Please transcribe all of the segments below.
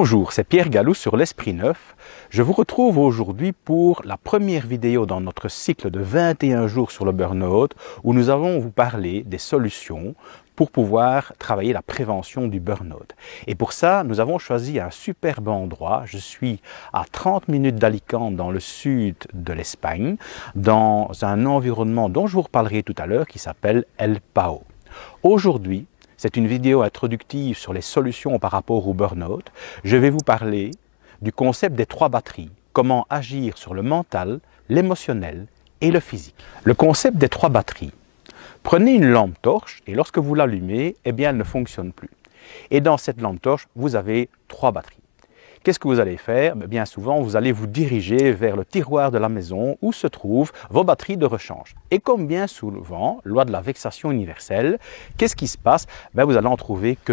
Bonjour, c'est Pierre Gallou sur l'Esprit Neuf. Je vous retrouve aujourd'hui pour la première vidéo dans notre cycle de 21 jours sur le burn-out où nous allons vous parler des solutions pour pouvoir travailler la prévention du burn-out. Et pour ça, nous avons choisi un superbe endroit. Je suis à 30 minutes d'Alicante dans le sud de l'Espagne, dans un environnement dont je vous reparlerai tout à l'heure qui s'appelle El Pao. Aujourd'hui, c'est une vidéo introductive sur les solutions par rapport au burn-out. Je vais vous parler du concept des 3 batteries, comment agir sur le mental, l'émotionnel et le physique. Le concept des 3 batteries. Prenez une lampe torche et lorsque vous l'allumez, eh bien, elle ne fonctionne plus. Et dans cette lampe torche, vous avez 3 batteries. Qu'est-ce que vous allez faire? Bien souvent, vous allez vous diriger vers le tiroir de la maison où se trouvent vos batteries de rechange. Et comme bien souvent, loi de la vexation universelle, qu'est-ce qui se passe? Vous allez en trouver que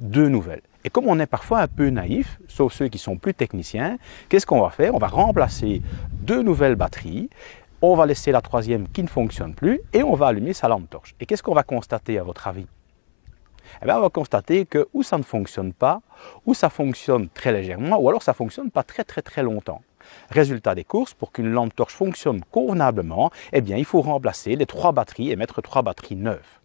deux nouvelles. Et comme on est parfois un peu naïf, sauf ceux qui sont plus techniciens, qu'est-ce qu'on va faire? On va remplacer 2 nouvelles batteries, on va laisser la 3e qui ne fonctionne plus et on va allumer sa lampe torche. Et qu'est-ce qu'on va constater à votre avis? On va constater que ou ça ne fonctionne pas, ou ça fonctionne très légèrement, ou alors ça ne fonctionne pas très longtemps. Résultat des courses, pour qu'une lampe torche fonctionne convenablement, il faut remplacer les 3 batteries et mettre 3 batteries neuves.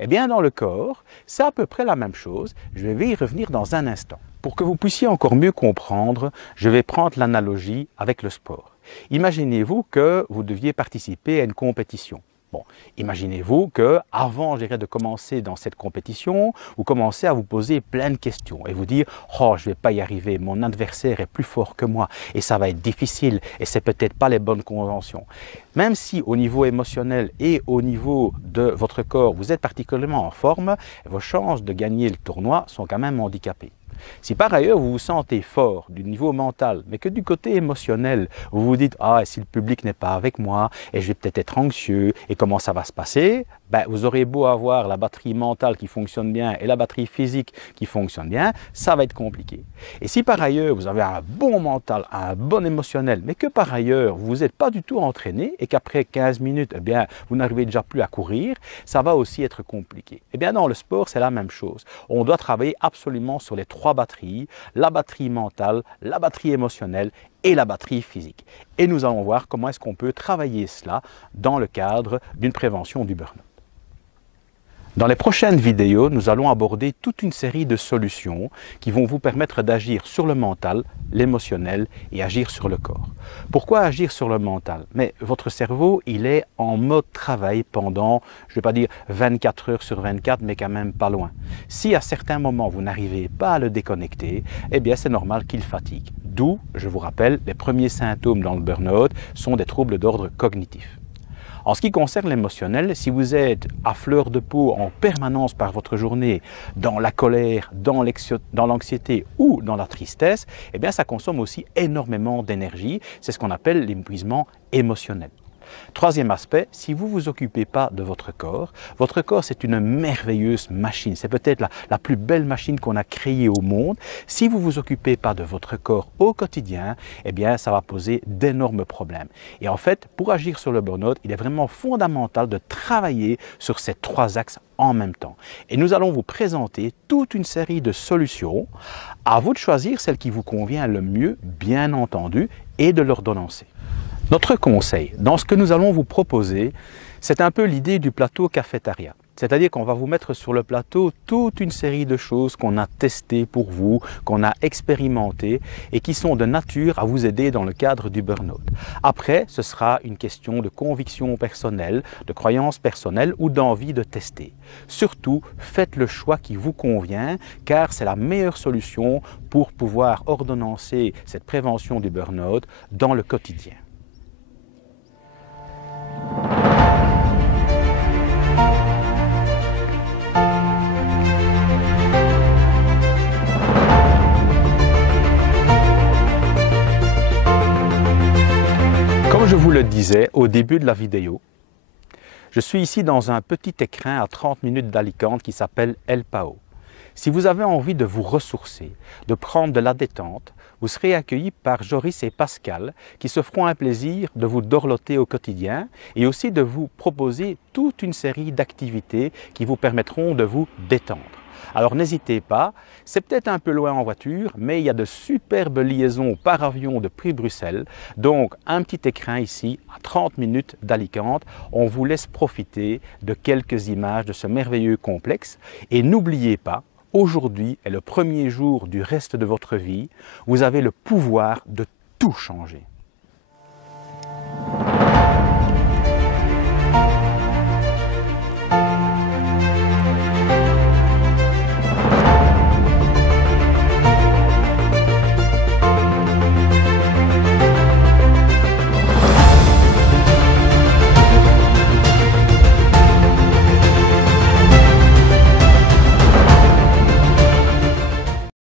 Dans le corps, c'est à peu près la même chose. Je vais y revenir dans un instant. Pour que vous puissiez encore mieux comprendre, je vais prendre l'analogie avec le sport. Imaginez-vous que vous deviez participer à une compétition. Imaginez-vous qu'avant de commencer dans cette compétition, vous commencez à vous poser plein de questions et vous dire « Oh, je ne vais pas y arriver, mon adversaire est plus fort que moi et ça va être difficile et ce n'est peut-être pas les bonnes conventions. » Même si au niveau émotionnel et au niveau de votre corps, vous êtes particulièrement en forme, vos chances de gagner le tournoi sont quand même handicapées. Si par ailleurs vous vous sentez fort du niveau mental, mais que du côté émotionnel, vous vous dites « Ah, si le public n'est pas avec moi, et je vais peut-être être anxieux, et comment ça va se passer ?» Vous aurez beau avoir la batterie mentale qui fonctionne bien et la batterie physique qui fonctionne bien, ça va être compliqué. Et si par ailleurs vous avez un bon mental, un bon émotionnel, mais que par ailleurs vous n'êtes pas du tout entraîné et qu'après 15 minutes, vous n'arrivez déjà plus à courir, ça va aussi être compliqué. Dans le sport, c'est la même chose. On doit travailler absolument sur les 3 batteries, la batterie mentale, la batterie émotionnelle et la batterie physique. Et nous allons voir comment est-ce qu'on peut travailler cela dans le cadre d'une prévention du burn-out. Dans les prochaines vidéos, nous allons aborder toute une série de solutions qui vont vous permettre d'agir sur le mental, l'émotionnel et agir sur le corps. Pourquoi agir sur le mental? Mais votre cerveau, il est en mode travail pendant, je ne vais pas dire 24 heures sur 24, mais quand même pas loin. Si à certains moments vous n'arrivez pas à le déconnecter, c'est normal qu'il fatigue. D'où, je vous rappelle, les premiers symptômes dans le burn-out sont des troubles d'ordre cognitif. En ce qui concerne l'émotionnel, si vous êtes à fleur de peau en permanence par votre journée, dans la colère, dans l'anxiété ou dans la tristesse, ça consomme aussi énormément d'énergie. C'est ce qu'on appelle l'épuisement émotionnel. 3e aspect, si vous ne vous occupez pas de votre corps c'est une merveilleuse machine. C'est peut-être la plus belle machine qu'on a créée au monde. Si vous ne vous occupez pas de votre corps au quotidien, ça va poser d'énormes problèmes. Et en fait, pour agir sur le burn-out, il est vraiment fondamental de travailler sur ces 3 axes en même temps. Et nous allons vous présenter toute une série de solutions. À vous de choisir celle qui vous convient le mieux, bien entendu, et de l'ordonnancer. Notre conseil, dans ce que nous allons vous proposer, c'est un peu l'idée du plateau cafétéria. C'est-à-dire qu'on va vous mettre sur le plateau toute une série de choses qu'on a testées pour vous, qu'on a expérimentées et qui sont de nature à vous aider dans le cadre du burn-out. Après, ce sera une question de conviction personnelle, de croyance personnelle ou d'envie de tester. Surtout, faites le choix qui vous convient car c'est la meilleure solution pour pouvoir ordonnancer cette prévention du burn-out dans le quotidien. Comme je vous le disais au début de la vidéo, je suis ici dans un petit écrin à 30 minutes d'Alicante qui s'appelle El Pao. Si vous avez envie de vous ressourcer, de prendre de la détente, vous serez accueillis par Joris et Pascal qui se feront un plaisir de vous dorloter au quotidien et aussi de vous proposer toute une série d'activités qui vous permettront de vous détendre. Alors n'hésitez pas, c'est peut-être un peu loin en voiture, mais il y a de superbes liaisons par avion depuis Bruxelles. Donc un petit écrin ici, à 30 minutes d'Alicante, on vous laisse profiter de quelques images de ce merveilleux complexe. Et n'oubliez pas, aujourd'hui est le premier jour du reste de votre vie, vous avez le pouvoir de tout changer.